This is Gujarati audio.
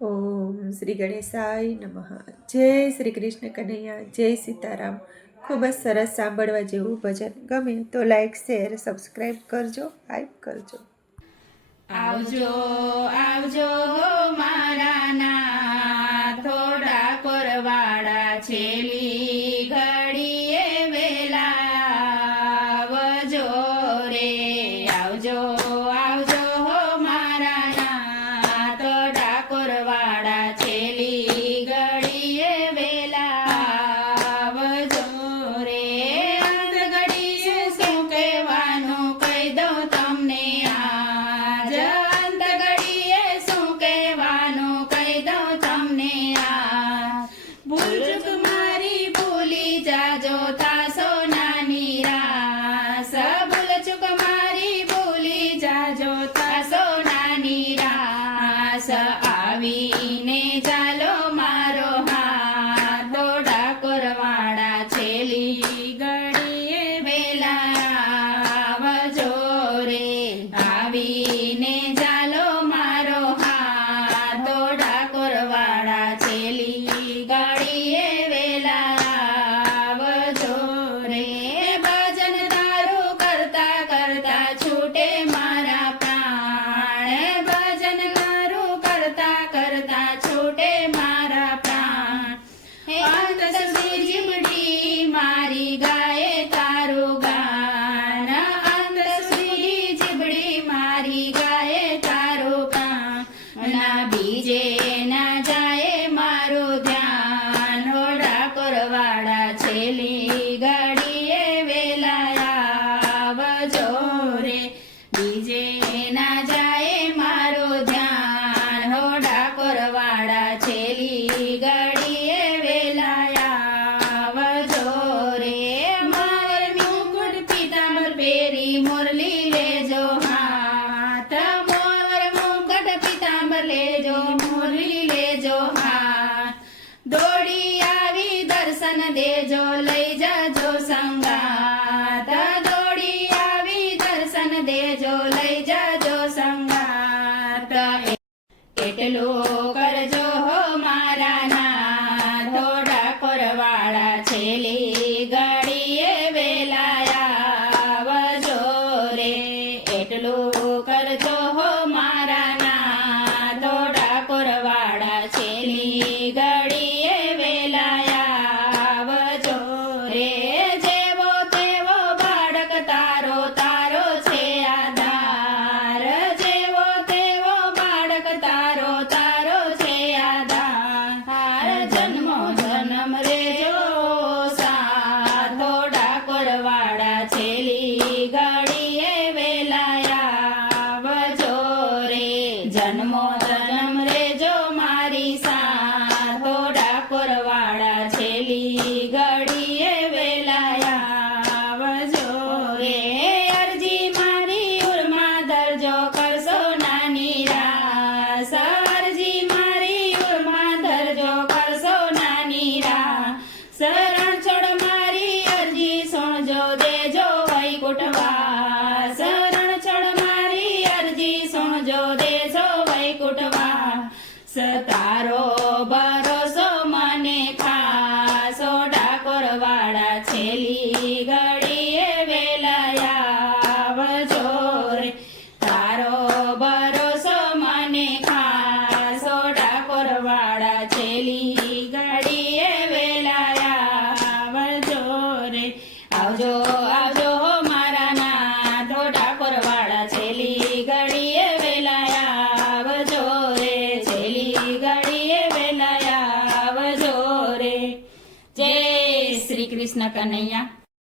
ઓમ શ્રી ગણેશાય નમઃ. જય શ્રી કૃષ્ણ કનૈયા, જય સીતારામ. ખૂબ જ સરસ સાંભળવા જેવું ભજન. ગમે તો લાઈક, શેર, સબસ્ક્રાઈબ કરજો, હાઈપ કરજો. આવજો આવજો મારા નાથ, થોડા કોરવાડા છેલી ઘડીએ વેલા આવજો રે. આવજો આવજો મારા નાથ, થોડા કોરવાડા છેલી ઘડીએ વેલા આવજો રે. અંત ઘડીએ શું કહેવાનું કહી દઉં તમને આજ. અંત ઘડીએ શું કહેવાનું કહી દઉં તમને આજ. ભૂલ ચૂક મારી ભૂલી જાજો, થાશો ના નિરાશ. ભૂલ ચૂક મારી ભૂલી જાજો, થાશો ના નિરાશ. આવીને ચાલો મારો હાથ, થોડા કોરવાડા છેલી ઘડીએ વેલા આવજો રે. આવીને ચાલો મારો હાથ, થોડા કોરવાડા છેલી ઘડીએ વેલા આવજો રે. ભજન તારું કરતા કરતા છૂટે મારા પ્રાણ. ભજન તારું કરતા કરતા છૂટે મારા પ્રાણ. અંત સુધી જીવડી મારી ગાય તારું ગાન. અંત સુધી જીવડી મારી ગાય તારું ગાન. ના બીજે ના જાય મારું ધ્યાન, થોડા કોરવાડા છેલી ઘડીએ વેલા આવજો રે. બીજે ના જાય મારું ધ્યાન, થોડા કોરવાડા છેલી ઘડીએ વેલા આવજો રે. માર મુકુટ પીતાંબર પહેરી મોરલી લેજો હાથ. મોર મુકટ પીતાંબર લેજો, મોરલી લેજો હાથ. દોડી આવી દર્શન દેજો, લઈ જાજો સંગાત. દોડી આવી દર્શન દેજો, લઈ જાજો સંગાત. એટલું કરજો હો મારા નાથ, થોડા કોરવાડા છેલી ઘડીએ વેલા આવજો રે. એટલું કરજો હો મારા નાથ, થોડા કોરવાડા છેલી ઘડીએ વેલા આવજો રે. જેવો તેવો બાળક તારો, તારો છે આધાર. જેવો તેવો બાળક તારો, તારો છે આધાર. જન્મો જન્મ રેજો સાથ, થોડા કોરવાડા છેલી ઘડીએ વેલા આવજો રે. જન્મો જન્મ રેજો મારી સાથ, થોડા કોરવાડા છેલી ઘડીએ વેલા આવજો રે. અરજી મારી ઉરમાં ધરજો, કરશો ના નિરાશ. અરજી મારી ઉરમાં ધરજો, કરશો ના નિરાશ. શરણ છોડ મારી અરજી સુણજો, દેજો વૈકુંઠવાસ. શરણ છોડ મારી અરજી સુણજો, દેજો વૈકુંઠવાસ. તારો ભરોસો મને ખાસ, થોડા કોરવાડા છેલી ઘડીએ વેલા આવજો રે. તારો ભરોસો મને ખાસ, થોડા કોરવાડા છેલી ઘડીએ વેલા આવજો રે. આવજો આવજો મારા નાથ, થોડા કોરવાડા છેલી ઘડીએ વેલા આવજો રે. છેલી ઘડીએ વેલા આવજો રે. જય શ્રી કૃષ્ણ કનૈયા.